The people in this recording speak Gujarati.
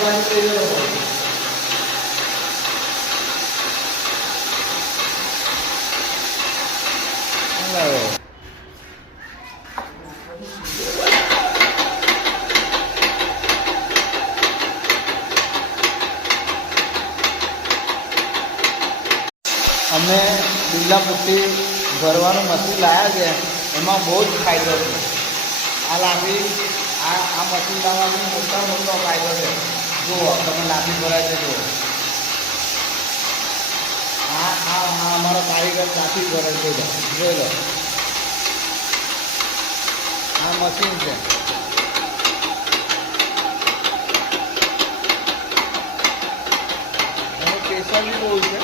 અમે લીલા પુટ્ટી ભરવાનું મશીન લાવ્યા છે, એમાં બહુ જ ફાયદો છે. આ લાંબી આ મશીન લાવવાનો મોટા મોટો ફાયદો છે. જુઓ તમે લાંબી ભરાય છે. જુઓ આ અમારો કારીગર કાફી ભરે છે. જોઈ લો, આ મશીન છે. એનું પ્રેશર બી બહુ છે.